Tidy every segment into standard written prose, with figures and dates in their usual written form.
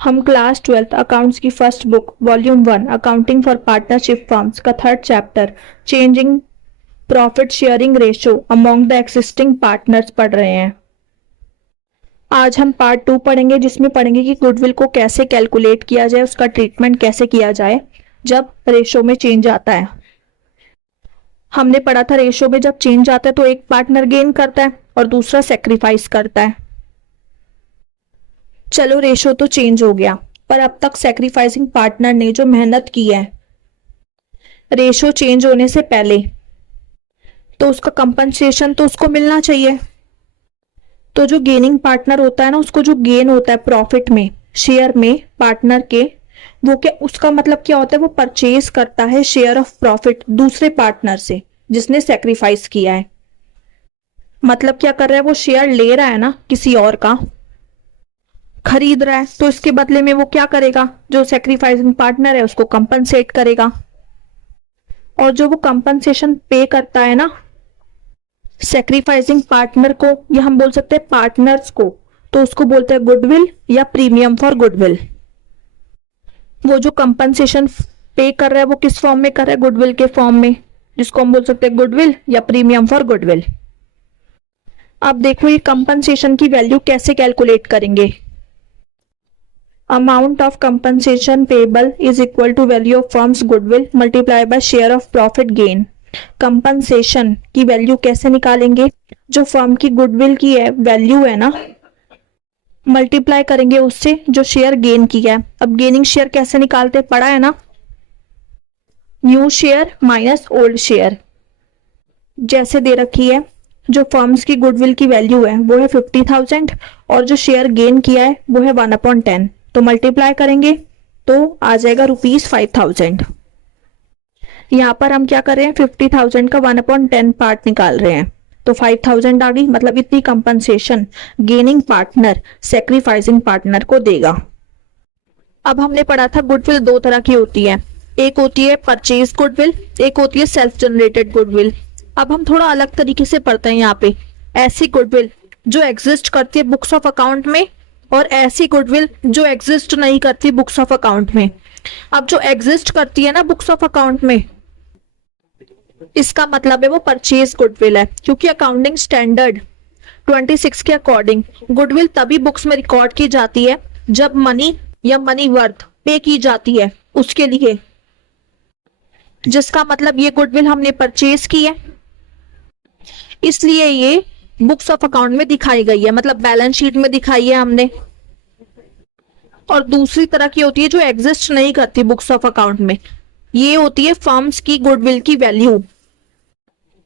हम class 12th accounts की first book volume 1 accounting for partnership firms का third chapter changing profit sharing ratio among the existing partners पढ़ रहे हैं। आज हम पार्ट 2 पढ़ेंगे जिसमें पढ़ेंगे कि गुडविल को कैसे कैलकुलेट किया जाए, उसका ट्रीटमेंट कैसे किया जाए जब रेशियो में चेंज आता है। हमने पढ़ा था रेशियो में जब चेंज आता है तो एक पार्टनर गेन करता है और दूसरा सेक्रीफाइस करता है। चलो रेशो तो चेंज हो गया, पर अब तक सेक्रीफाइसिंग पार्टनर ने जो मेहनत की है रेशो चेंज होने से पहले, तो उसका कंपनसेशन तो उसको मिलना चाहिए। तो जो गेनिंग पार्टनर होता है ना, उसको जो गेन होता है प्रॉफिट में, शेयर में पार्टनर के, वो क्या, उसका मतलब क्या होता है, वो परचेज करता है शेयर ऑफ प्रॉफिट दूसरे पार्टनर से जिसने सेक्रीफाइस किया है। मतलब क्या कर रहा है, वो शेयर ले रहा है ना, किसी और का खरीद रहा है, तो इसके बदले में वो क्या करेगा, जो सेक्रीफाइसिंग पार्टनर है उसको कंपनसेट करेगा। और जो वो कंपनसेशन पे करता है ना सेक्रीफाइसिंग पार्टनर को, या हम बोल सकते हैं पार्टनर्स को, तो उसको बोलते हैं गुडविल या प्रीमियम फॉर गुडविल। वो जो कंपनसेशन पे कर रहा है वो किस फॉर्म में कर रहा है, गुडविल के फॉर्म में, जिसको हम बोल सकते हैं गुडविल या प्रीमियम फॉर गुडविल। अब देखो ये कंपनसेशन की वैल्यू कैसे कैलकुलेट करेंगे। Amount of compensation payable is equal to value of firm's goodwill multiplied by share of profit gain। Compensation की वैल्यू कैसे निकालेंगे, जो फर्म की गुडविल की है वैल्यू है ना, मल्टीप्लाई करेंगे उससे जो शेयर गेन किया है। अब गेनिंग शेयर कैसे निकालते, पढ़ा है ना, new share minus old share. जैसे दे रखी है, जो फर्म्स की गुडविल की वैल्यू है वो है 50,000 और जो शेयर गेन किया है वो है 1/10, तो मल्टीप्लाई करेंगे तो आ जाएगा ₹5,000। यहां पर हम क्या कर रहे हैं, 50,000 का 1/10 पार्ट निकाल रहे हैं, तो 5,000 आ गई। मतलब इतनी compensation gaining partner sacrificing partner को देगा। अब हमने पढ़ा था गुडविल दो तरह की होती है, एक होती है परचेज गुडविल, एक होती है सेल्फ जनरेटेड गुडविल। अब हम थोड़ा अलग तरीके से पढ़ते हैं यहाँ पे, ऐसी गुडविल जो एग्जिस्ट करती है बुक्स ऑफ अकाउंट में और ऐसी गुडविल जो एग्जिस्ट नहीं करती बुक्स ऑफ अकाउंट में। अब जो एग्जिस्ट करती है ना बुक्स ऑफ अकाउंट में, इसका मतलब है वो परचेज गुडविल है, क्योंकि अकाउंटिंग स्टैंडर्ड 26 के अकॉर्डिंग गुडविल तभी बुक्स में रिकॉर्ड की जाती है जब मनी या मनी वर्थ पे की जाती है उसके लिए, जिसका मतलब ये गुडविल हमने परचेज की है इसलिए ये बुक्स ऑफ अकाउंट में दिखाई गई है, मतलब बैलेंस शीट में दिखाई है हमने। और दूसरी तरह की होती है जो एग्जिस्ट नहीं करती बुक्स ऑफ अकाउंट में, ये होती है फर्म्स की गुडविल की वैल्यू,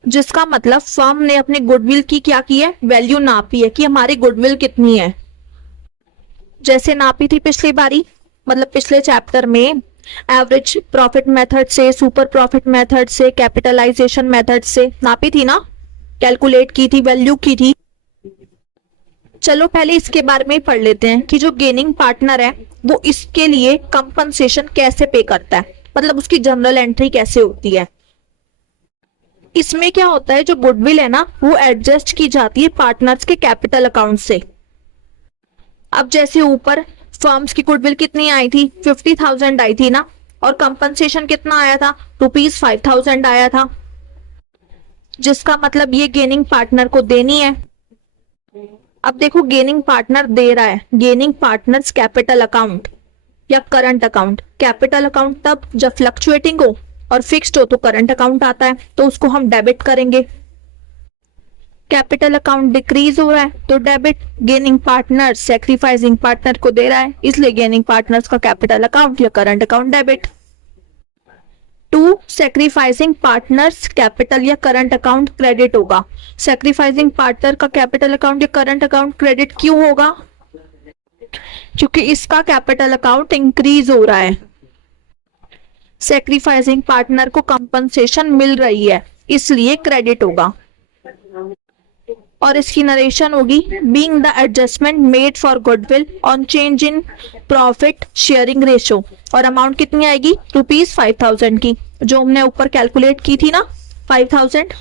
जिसका मतलब फर्म ने अपने गुडविल की क्या की है, वैल्यू नापी है कि हमारी गुडविल कितनी है। जैसे नापी थी पिछली बारी, मतलब पिछले चैप्टर में एवरेज प्रॉफिट मेथड से, सुपर प्रॉफिट मेथड से, कैपिटलाइजेशन मेथड से नापी थी ना, कैलकुलेट की थी, वैल्यू की थी। चलो पहले इसके बारे में पढ़ लेते हैं कि जो गेनिंग पार्टनर है वो इसके लिए कंपनसेशन कैसे पे करता है, मतलब उसकी जनरल एंट्री कैसे होती है। इसमें क्या होता है, जो गुडविल है ना वो एडजस्ट की जाती है पार्टनर्स के कैपिटल अकाउंट से। अब जैसे ऊपर फर्म्स की गुडविल कितनी आई थी, 50,000 आई थी ना, और कंपनसेशन कितना आया था, ₹5,000 आया था, जिसका मतलब ये गेनिंग पार्टनर को देनी है। अब देखो गेनिंग पार्टनर दे रहा है, गेनिंग पार्टनर्स कैपिटल अकाउंट या करंट अकाउंट। कैपिटल अकाउंट तब जब फ्लक्चुएटिंग हो और फिक्स्ड हो तो करंट अकाउंट आता है, तो उसको हम डेबिट करेंगे। कैपिटल अकाउंट डिक्रीज हो रहा है तो debit, gaining partner sacrificing partner को दे रहा है इसलिए गेनिंग पार्टनर्स का कैपिटल अकाउंट या current account debit. To sacrificing partners capital या करंट अकाउंट क्रेडिट होगा। सेक्रीफाइसिंग पार्टनर का कैपिटल अकाउंट या करंट अकाउंट क्रेडिट क्यों होगा, क्योंकि इसका कैपिटल अकाउंट इंक्रीज हो रहा है, सेक्रीफाइसिंग पार्टनर को कंपनसेशन मिल रही है इसलिए क्रेडिट होगा। और इसकी नरेशन होगी, being the adjustment made for goodwill on change in profit sharing ratio. और अमाउंट कितनी आएगी, ₹5,000 की, जो हमने ऊपर कैलकुलेट की थी ना 5,000।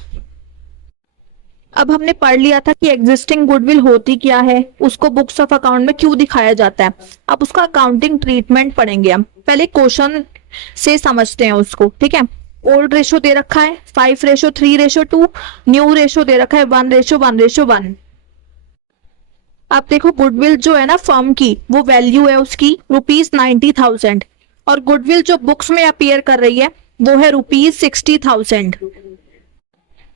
अब हमने पढ़ लिया था कि एग्जिस्टिंग गुडविल होती क्या है, उसको बुक्स ऑफ अकाउंट में क्यों दिखाया जाता है। अब उसका अकाउंटिंग ट्रीटमेंट पढ़ेंगे हम। पहले क्वेश्चन से समझते हैं उसको, ठीक है। ओल्ड रेशो दे रखा है 5:3:2, न्यू रेशो दे रखा है 1:1:1। अब देखो गुडविल जो है ना फर्म की, वो वैल्यू है उसकी ₹90,000 और गुडविल जो बुक्स में अपीयर कर रही है वो है ₹60,000।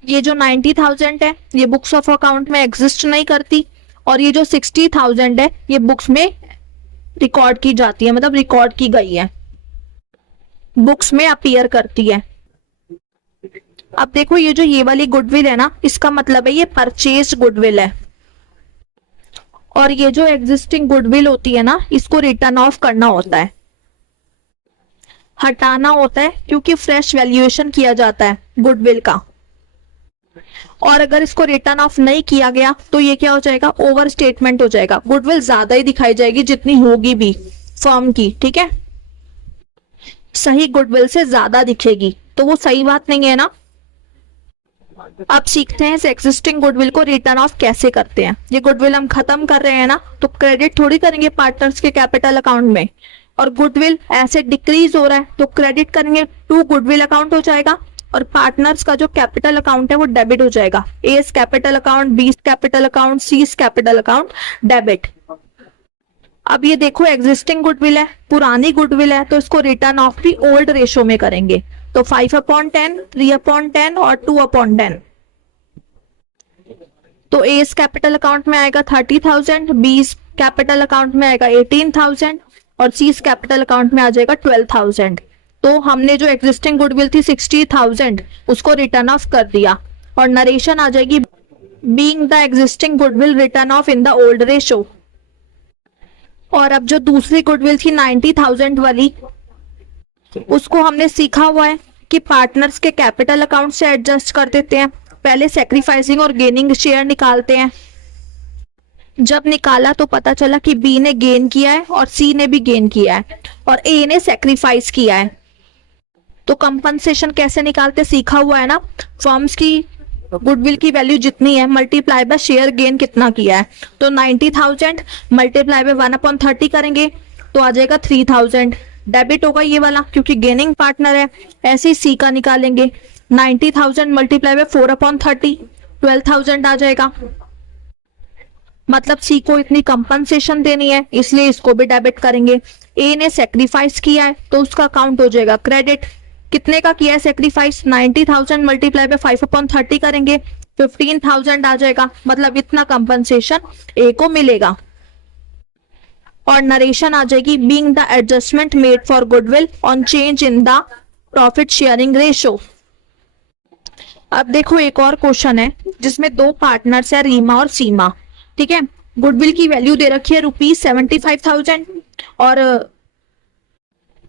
ये जो 90,000 है ये बुक्स ऑफ अकाउंट में एग्जिस्ट नहीं करती और ये जो 60,000 है ये बुक्स में रिकॉर्ड की जाती है, मतलब रिकॉर्ड की गई है, बुक्स में अपीयर करती है। अब देखो ये जो ये वाली गुडविल है ना, इसका मतलब है ये परचेज गुडविल है और ये जो एग्जिस्टिंग गुडविल होती है ना, इसको रिटर्न ऑफ करना होता है, हटाना होता है, क्योंकि फ्रेश वैल्यूएशन किया जाता है गुडविल का। और अगर इसको रिटर्न ऑफ नहीं किया गया तो ये क्या हो जाएगा, ओवर स्टेटमेंट हो जाएगा, गुडविल ज्यादा ही दिखाई जाएगी जितनी होगी भी फर्म की, ठीक है। सही गुडविल से ज्यादा दिखेगी तो वो सही बात नहीं है ना। अब सीखते हैं इस एग्जिस्टिंग गुडविल को रिटर्न ऑफ कैसे करते हैं। ये गुडविल हम खत्म कर रहे हैं ना, तो क्रेडिट थोड़ी करेंगे पार्टनर्स के कैपिटल अकाउंट में, और गुडविल ऐसे डिक्रीज हो रहा है तो क्रेडिट करेंगे टू गुडविल अकाउंट हो जाएगा और पार्टनर्स का जो कैपिटल अकाउंट है वो डेबिट हो जाएगा। A capital account, B capital account, C capital account debit. अब ये देखो एग्जिस्टिंग गुडविल है, पुरानी गुडविल है, तो इसको रिटर्न ऑफ भी ओल्ड रेशो में करेंगे। तो 5/10, 3/10 और 2/10। तो ए कैपिटल अकाउंट में आएगा 30,000, बी कैपिटल अकाउंट में आएगा 18,000 और सी कैपिटल अकाउंट में आ जाएगा 12,000। तो हमने जो एग्जिस्टिंग गुडविल थी 60,000 उसको रिटर्न ऑफ कर दिया और नरेशन आ जाएगी being the existing goodwill return of in the old ratio. और अब जो दूसरी गुडविल थी 90,000 वाली, उसको हमने सीखा हुआ है कि पार्टनर्स के कैपिटल अकाउंट से एडजस्ट कर देते हैं। पहले सैक्रिफाइसिंग और गेनिंग शेयर निकालते हैं। जब निकाला तो पता चला कि बी ने गेन किया है और सी ने भी गेन किया है और ए ने सैक्रिफाइस किया है। तो कंपनसेशन कैसे निकालते सीखा हुआ है ना। फर्म्स की गुडविल की वैल्यू जितनी है मल्टीप्लाई बाय शेयर गेन कितना किया है, तो 90,000 मल्टीप्लाई बाय 1/30 करेंगे तो आ जाएगा 3,000। डेबिट होगा ये वाला क्योंकि गेनिंग पार्टनर है। ऐसे ही सी का निकालेंगे 90,000 मल्टीप्लाई बाय 4/30, 12,000 आ जाएगा। मतलब सी को इतनी कंपनसेशन देनी है इसलिए इसको भी डेबिट करेंगे। ए ने सेक्रीफाइस किया है तो उसका अकाउंट हो जाएगा क्रेडिट। कितने का किया है सेक्रीफाइस, 90,000 मल्टीप्लाई बाय 5/30 करेंगे 15,000 आ जाएगा। मतलब इतना कंपनसेशन ए को मिलेगा। और नरेशन आ जाएगी being the adjustment made for goodwill on change in the profit sharing ratio. अब देखो एक और क्वेश्चन है जिसमें दो पार्टनर्स है रीमा और सीमा, ठीक है। गुडविल की वैल्यू दे रखी है ₹75,000 और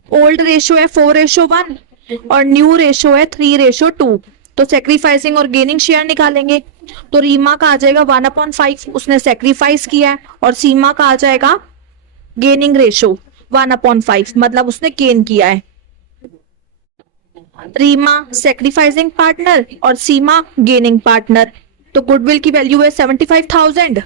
ओल्ड रेशो है 4:1 और न्यू रेशो है 3:2। तो सेक्रीफाइसिंग और गेनिंग शेयर निकालेंगे तो रीमा का आ जाएगा 1/5, उसने सेक्रीफाइस किया है, और सीमा का आ जाएगा गेनिंग रेशो 1/5, मतलब उसने गेन किया है। रीमा सेक्रीफाइसिंग पार्टनर और सीमा गेनिंग पार्टनर। तो गुडविल की वैल्यू है 75,000।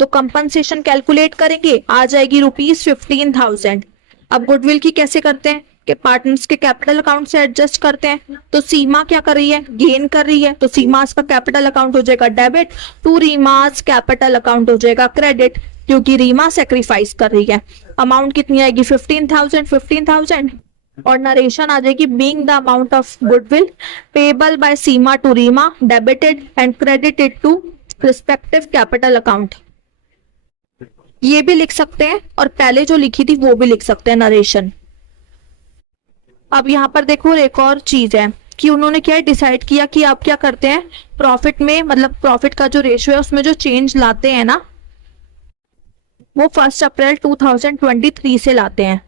तो कंपनसेशन कैलकुलेट करेंगे आ जाएगी ₹15,000। अब गुडविल की कैसे करते हैं कि पार्टनर्स के कैपिटल अकाउंट से एडजस्ट करते हैं। तो सीमा क्या कर रही है, गेन कर रही है, तो सीमास का कैपिटल अकाउंट हो जाएगा डेबिट टू रीमास कैपिटल अकाउंट हो जाएगा क्रेडिट, क्योंकि रीमा सेक्रीफाइस कर रही है। अमाउंट कितनी आएगी 15,000 और नरेशन आ जाएगी being the amount of goodwill payable by Seema to Reema debited and credited to respective capital account. ये भी लिख सकते हैं और पहले जो लिखी थी वो भी लिख सकते हैं नरेशन। अब यहाँ पर देखो एक और चीज है कि उन्होंने क्या डिसाइड किया कि आप क्या करते हैं प्रॉफिट में, मतलब प्रॉफिट का जो रेशो है उसमें जो चेंज लाते हैं ना वो 1 अप्रैल 2023 से लाते हैं।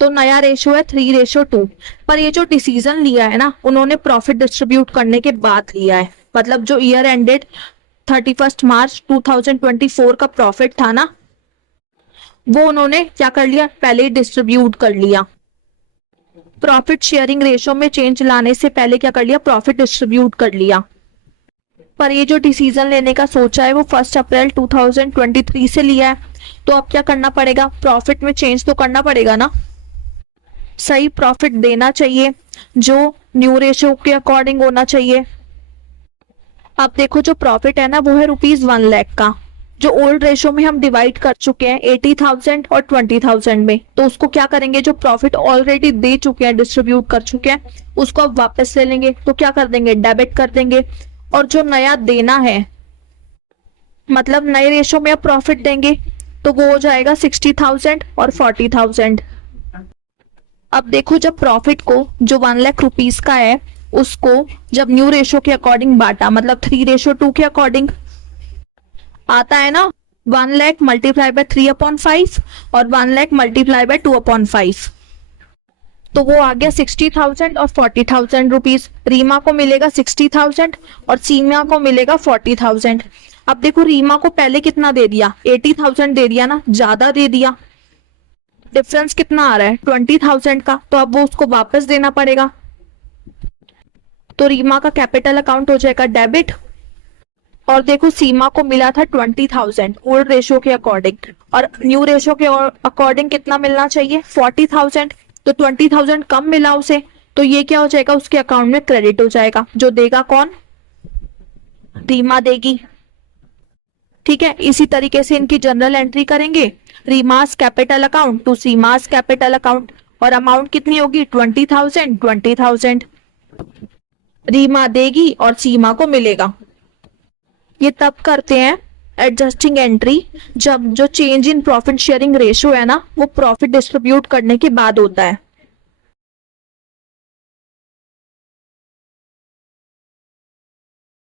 तो नया रेशो है 3:2। पर ये जो डिसीजन लिया है ना उन्होंने प्रॉफिट डिस्ट्रीब्यूट करने के बाद लिया है। मतलब जो ईयर एंडेड 31 मार्च 2024 का प्रॉफिट था ना वो उन्होंने क्या कर लिया, पहले डिस्ट्रीब्यूट कर लिया। प्रॉफिट शेयरिंग रेशो में चेंज लाने से पहले क्या कर लिया, प्रॉफिट डिस्ट्रीब्यूट कर लिया। पर ये जो डिसीजन लेने का सोचा है वो 1 अप्रैल 2023 से लिया है, तो अब क्या करना पड़ेगा, प्रॉफिट में चेंज तो करना पड़ेगा ना। सही प्रॉफिट देना चाहिए जो न्यू रेशियो के अकॉर्डिंग होना चाहिए। अब देखो जो प्रॉफिट है ना वो है ₹1 लाख का, जो ओल्ड रेशियो में हम डिवाइड कर चुके हैं 80,000 और 20,000 में, तो उसको क्या करेंगे, जो प्रॉफिट ऑलरेडी दे चुके हैं, डिस्ट्रीब्यूट कर चुके हैं, उसको अब वापस ले लेंगे, तो क्या कर देंगे, डेबिट कर देंगे। और जो नया देना है, मतलब नए रेशियो में अब प्रॉफिट देंगे, तो वो हो जाएगा 60,000 और 40,000। अब देखो जब प्रॉफिट को जो 1 लाख रुपीस का है उसको जब न्यू रेशियो के अकॉर्डिंग बांटा, मतलब 3:2 के अकॉर्डिंग आता है ना, 1 लाख मल्टीप्लाई बाय 3/5 और 1 लाख मल्टीप्लाई बाय 2/5, तो वो आ गया 60,000 और 40,000 रुपीज। रीमा को मिलेगा 60,000 और सीमा को मिलेगा 40,000। अब देखो रीमा को पहले कितना दे दिया, 80,000 दे दिया ना, ज्यादा दे दिया, डिफरेंस कितना आ रहा है 20,000 का, तो अब वो उसको वापस देना पड़ेगा। तो रीमा का कैपिटल अकाउंट हो जाएगा डेबिट। और देखो सीमा को मिला था 20,000 ओल्ड रेशियो के अकॉर्डिंग, और न्यू रेशियो के अकॉर्डिंग कितना मिलना चाहिए, 40,000, तो 20,000 कम मिला उसे, तो ये क्या हो जाएगा, उसके अकाउंट में क्रेडिट हो जाएगा। जो देगा कौन, रीमा देगी। ठीक है, इसी तरीके से इनकी जनरल एंट्री करेंगे, Reema's capital account to Seema's capital account, और अमाउंट कितनी होगी 20,000 रीमा देगी और सीमा को मिलेगा। ये तब करते हैं एडजस्टिंग एंट्री जब जो change in profit sharing ratio है ना वो प्रॉफिट डिस्ट्रीब्यूट करने के बाद होता है।